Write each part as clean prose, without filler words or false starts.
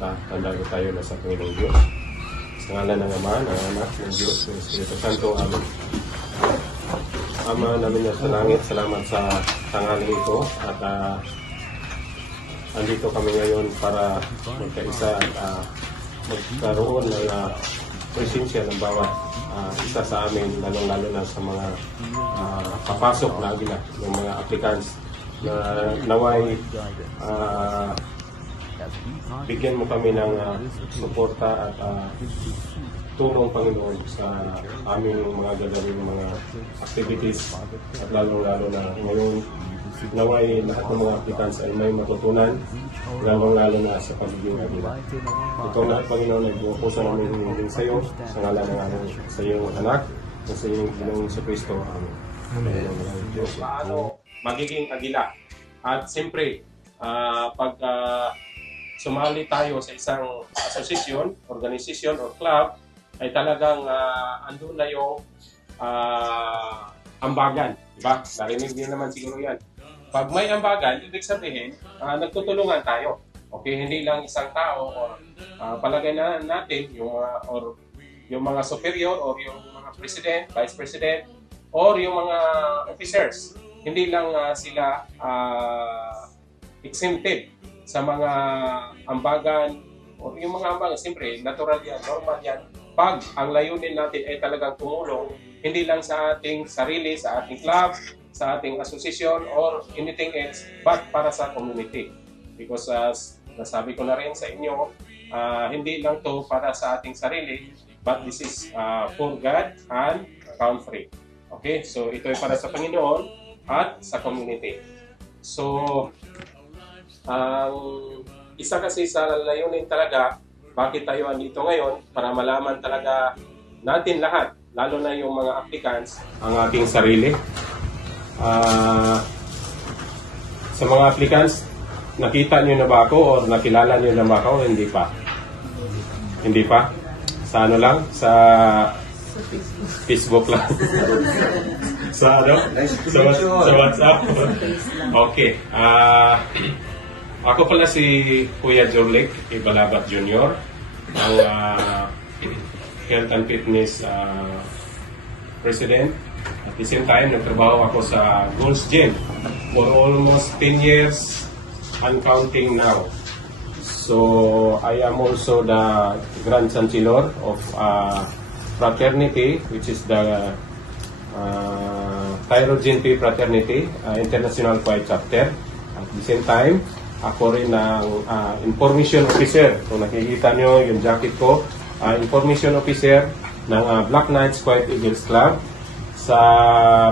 Tanda ko tayo na sa Panginoong Diyos. Sa ngalan ng Ama, ng Anak, ng Diyos, ng Espiritu Santo. Amen. Ama namin na sa langit, salamat sa tanghali ito at andito kami ngayon para magkaisa at magkaroon ng presensya ng bawat isa sa amin, lalong-lalo na sa mga papasok na agila, ng mga applicants na naway bigyan mo kami ng suporta at tulong, Panginoon, sa aming mga gagawin ng mga activities at lalong-lalo na ngayon naway lahat ng mga applicants ay may matutunan, lalong-lalo na sa pagiging agila. Ito lahat, Panginoon, ay bukusan namin hinihiling sa iyo, sa ngalan ng sa iyong anak, at sa iyong Ginoong Jesucristo. Amen. Paano magiging agila? At siyempre, pag sumali tayo sa isang association, organization, or club, ay talagang andun na yung ambagan. Diba? Narinig din naman siguro yan. Pag may ambagan, ibig sabihin, nagtutulungan tayo. Okay, hindi lang isang tao or palagay na natin yung mga superior or yung mga president, vice president, or yung mga officers. Hindi lang sila exempted sa mga ambagan o yung mga ambagan. Siyempre, natural yan, normal yan. Pag ang layunin natin ay talagang tumulong, hindi lang sa ating sarili, sa ating club, sa ating association, or anything else, but para sa community. Because nasabi ko na rin sa inyo, hindi lang to para sa ating sarili, but this is for God and country. Okay? So ito ay para sa Panginoon at sa community. So, isa kasi sa layunin talaga, bakit tayo andito ngayon, para malaman talaga natin lahat, lalo na yung mga applicants, ang ating sarili. Sa mga applicants, nakita nyo na ba ako or nakilala nyo na ba ako? Hindi pa. Hindi pa? Sa ano lang? Sa Facebook lang. Sa ano? Sa WhatsApp? Okay. Ako pala si Kuya Jorlik Ibalabat Jr., ang Health and Fitness President. At the same time, nagtrabaho ako sa Gold's Gym for almost 10 years and counting now. So, I am also the Grand Chancellor of fraternity, which is the Thyrogen P Fraternity International Quiet Chapter. At the same time, ako rin ang information officer. Kung nakikita nyo yung jacket ko, information officer ng Black Knights Quiet Eagles Club sa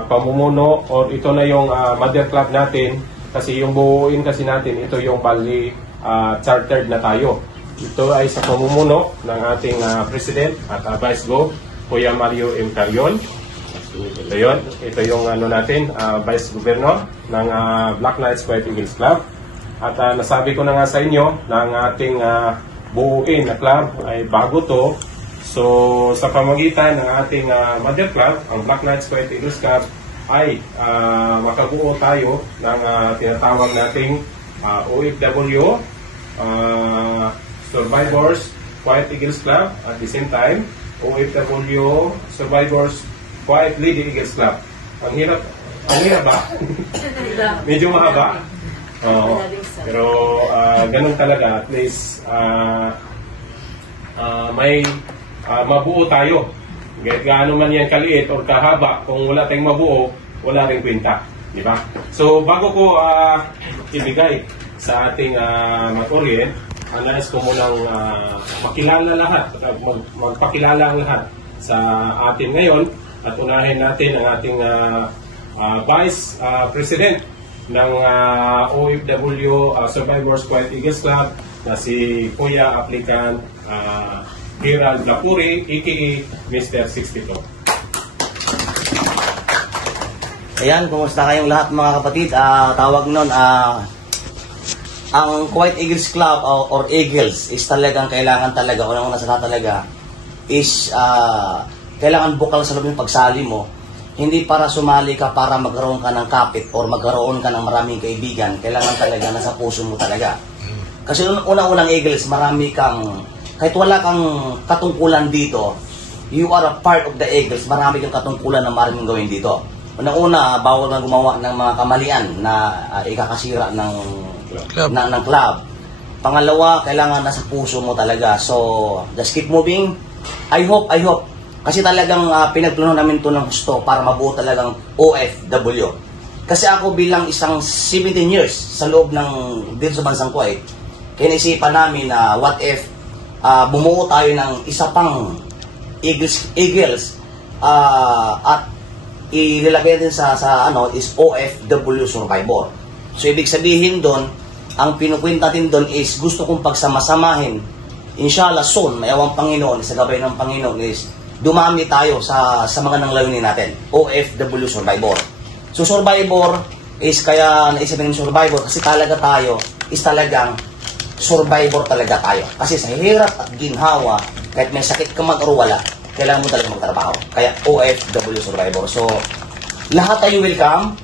pamumuno, or ito na yung mother club natin, kasi yung buuin kasi natin, ito yung bali chartered na tayo. Ito ay sa pamumuno ng ating President at Vice Go, Kuya Mario M. Carion. Ito yung natin, Vice Governor ng Black Knights Quiet Eagles Club. At nasabi ko na nga sa inyo na ang ating buuin na club ay bago to. So, sa pamagitan ng ating mother club, ang Black Knights Quiet Eagles Club, ay makabuo tayo ng tinatawag nating OFW Survivors Quiet Eagles Club. At the same time, OFW Survivors Quiet Lady Eagles Club. Ang hirap ba? Medyo mahaba. Pero ganun talaga, at least may mabuo tayo. Gaano man yan kaliit o kahaba, kung wala tayong mabuo, wala rin kwenta. Di ba? So, bago ko ibigay sa ating mag-orient, nais ko munang makilala lahat, magpakilala ang lahat sa atin ngayon, at unahin natin ang ating Vice President ng OFW Survivors Quiet Eagles Club, na si Kuya Applicant Gerald Lapuri, a.k.a. Mr. 62. Ayan, kumusta kayong lahat mga kapatid? Tawag nun, ang Quiet Eagles Club or Eagles is talagang kailangan talaga, unang-una sa lahat talaga, is kailangan bukal sa loob ng pagsali mo. Hindi para sumali ka para magkaroon ka ng kapit or magkaroon ka ng maraming kaibigan. Kailangan talaga nasa puso mo talaga. Kasi unang-unang Eagles, marami kang, kahit wala kang katungkulan dito, you are a part of the Eagles, marami kang katungkulan na maraming gawin dito. Unang-una, bawal na gumawa ng mga kamalian na ikakasira ng club. Pangalawa, kailangan nasa puso mo talaga. So, just keep moving. I hope. Kasi talagang pinagtunan namin to ng gusto para mabuo talagang OFW. Kasi ako bilang isang 17 years sa loob ng dito sa bansang Kuwait, kinisipan namin na what if bumuo tayo ng isa pang Eagles at ilalagay din sa is OFW Survivor. So ibig sabihin doon, ang pinukwenta natin doon is gusto kong pagsamasamahin. Inshallah soon, may awang Panginoon, sa gabay ng Panginoon is dumami tayo sa mga nanglayunin natin. OFW Survivor. So Survivor is kaya naisipin ng Survivor kasi talaga tayo is talagang survivor talaga tayo. Kasi sa hirap at ginhawa, kahit may sakit ka man or wala, kailangan mo talaga magtrabaho. Kaya OFW Survivor. So, lahat tayo welcome.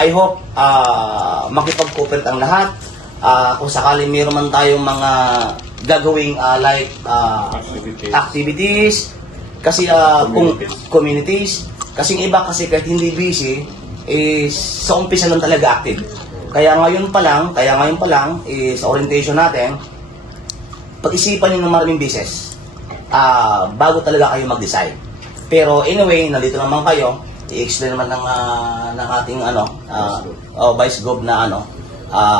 I hope makipag-cooperate ang lahat. Kung sakaling mayroon man tayong mga gagawing activities, kasi communities, kasi iba kasi kahit hindi busy, is sa umpisa lang talaga active. Kaya ngayon pa lang, is orientation natin, pag-isipan nyo ng maraming business bago talaga kayo mag-decide. Pero anyway, nandito naman kayo, i-explain naman ng ating Vice Gov na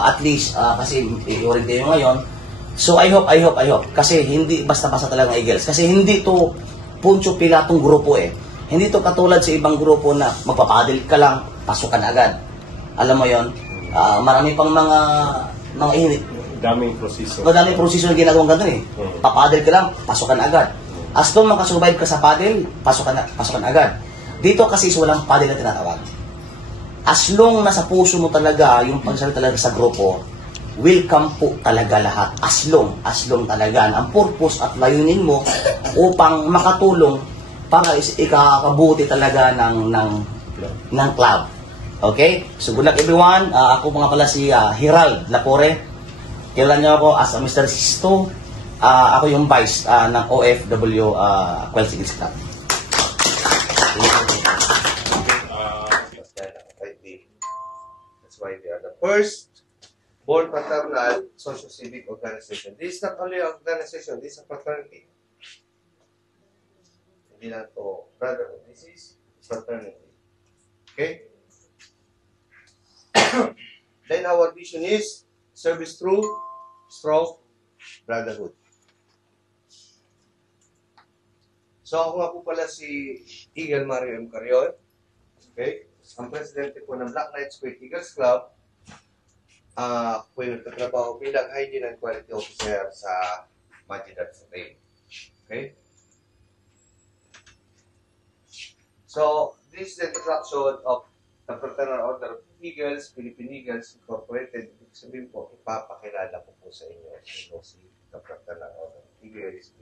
at least kasi i-orientate nyo ngayon. So I hope, kasi hindi basta-basta talaga Eagles. Kasi hindi to Poncio Pilatong grupo eh. Hindi to katulad sa ibang grupo na magpapadil ka lang, pasukan agad. Alam mo yon, marami pang mga daming proseso. Madaming proseso na ginagawang ganito eh. Papadil ka lang, pasukan agad. As long makasurvive ka sa padel, pasukan agad. Dito kasi walang padel na tinatawag. As long nasa puso mo talaga yung pagsalita talaga sa grupo, welcome po talaga lahat. As long talaga. Ang purpose at layunin mo upang makatulong para ikakabuti talaga ng club. Okay? So good luck everyone. Ako nga pala si Herald Lapore. Kilala niyo ako as Mr. Sisto. Ako yung vice ng OFW Quail Eagles Club. That's why they are the first born fraternal socio-civic organization. This is not only an organization, this is a fraternity. Hindi lang to brotherhood. This is fraternity. Okay? Then our vision is service through strong brotherhood. So ako nga po pala si Eagle Mario M. Carion. Okay? Ang presidente po ng Black Knights Kuwait Eagles Club. Ako yung nagtatrabaho bilang Hygiene and Quality Officer sa Majid Al-Fuqayn. Okay? So, this is the introduction of the Fraternal Order of Eagles, Philippine Eagles Incorporated. Ibig sabihin po, ipapakilala ko po sa inyo si the Fraternal Order of Eagles,